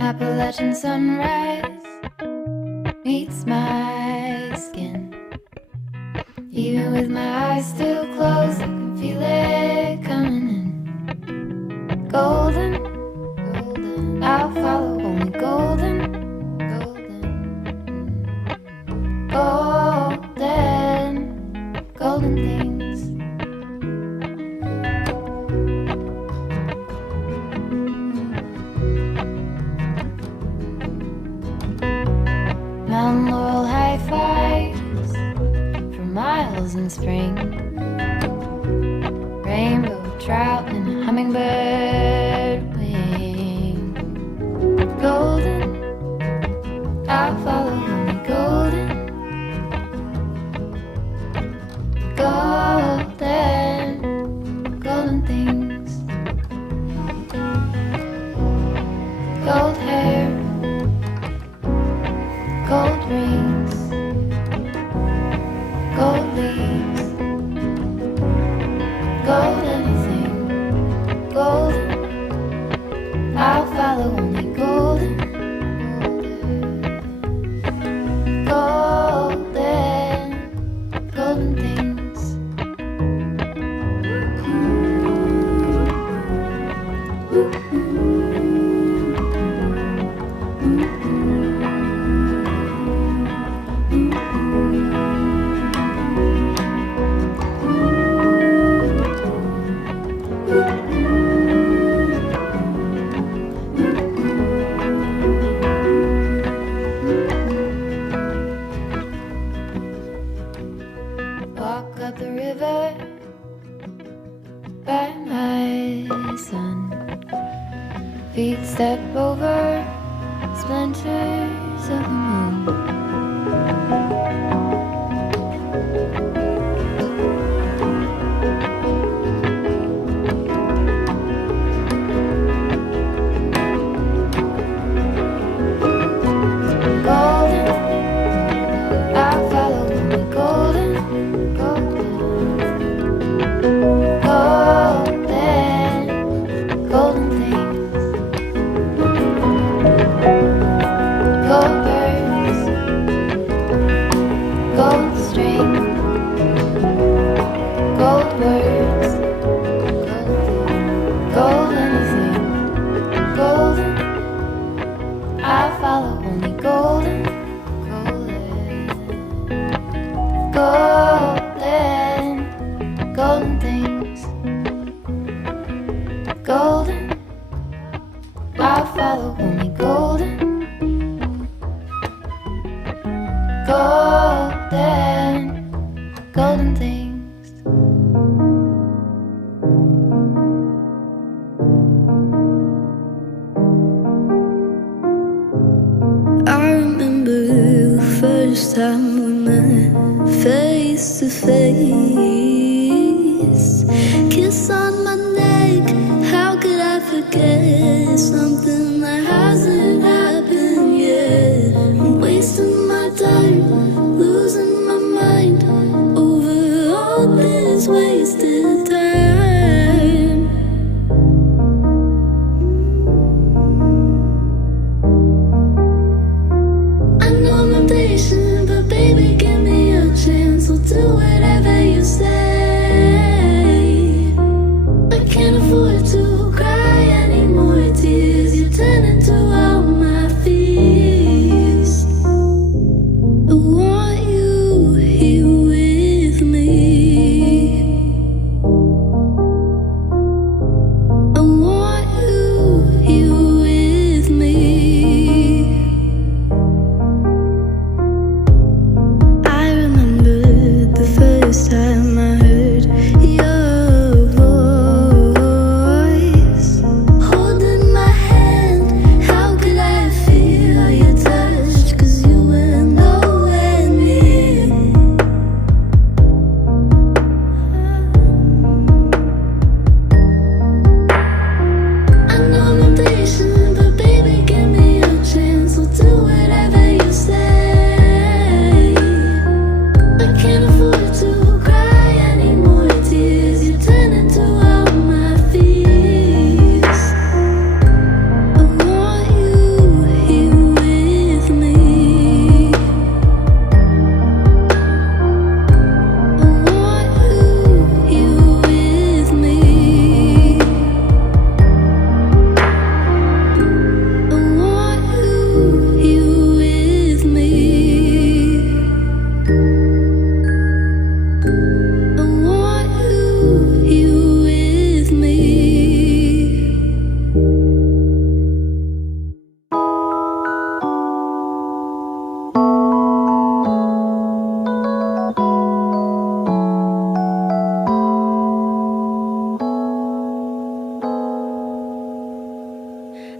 Appalachian sunrise meets my skin. Even with my eyes still closed, I can feel it coming in. Golden, golden, I'll follow only golden, golden, golden, golden things. Mountain laurel high fives for miles in spring. Rainbow trout and a hummingbird wing. Golden, I'll follow only golden, golden, golden things. Gold hair, gold rings, gold leaves, gold anything, golden, I'll follow only golden, golden, golden things. Walk up the river by my son. Feet step over splinters of the moon. Golden, I'll follow only golden, golden, golden, golden things. Gold birds, gold string, gold words, gold anything, golden, I'll follow only golden, golden, golden, golden things. Golden, I'll follow only golden, golden, golden things. I remember the first time we met face to face. Kiss on my neck, how could I forget something that hasn't happened yet? I'm wasting my time, losing my mind over all this wasted time. I know I'm impatient, but baby, give me a chance. I'll do whatever you say. I can't afford to cry any more tears. You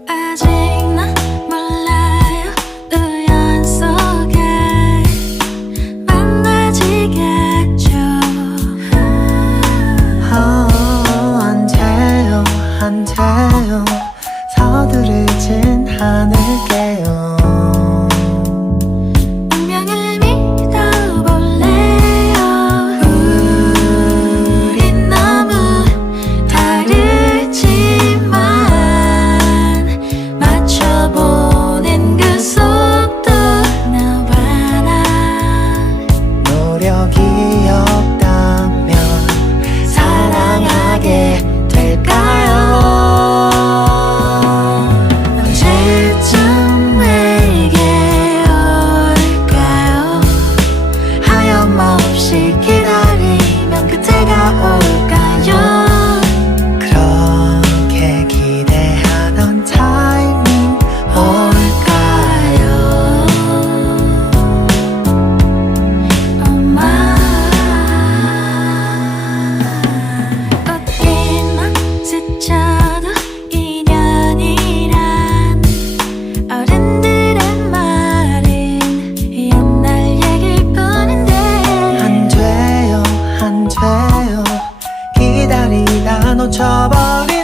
아직 난 몰라요 우연 속에 만나지겠죠. 안 돼요 안 돼요 서두르진 않을게요. 운명을 믿어볼래요. 우린 너무 다르지만 맞춰보는 그 속도 나와 나 노력이 없다면 사랑하게 될까요? 언제쯤 내게 올까요? 하염없이 기다리면 그때가 올까요? 그렇게 기대하던 타이밍 올까요? 엄마 웃기만 스쳐도 인연이란 어른들의 말은 옛날 얘길 뿐인데 안 돼요 안 돼요 기다리다 놓쳐버린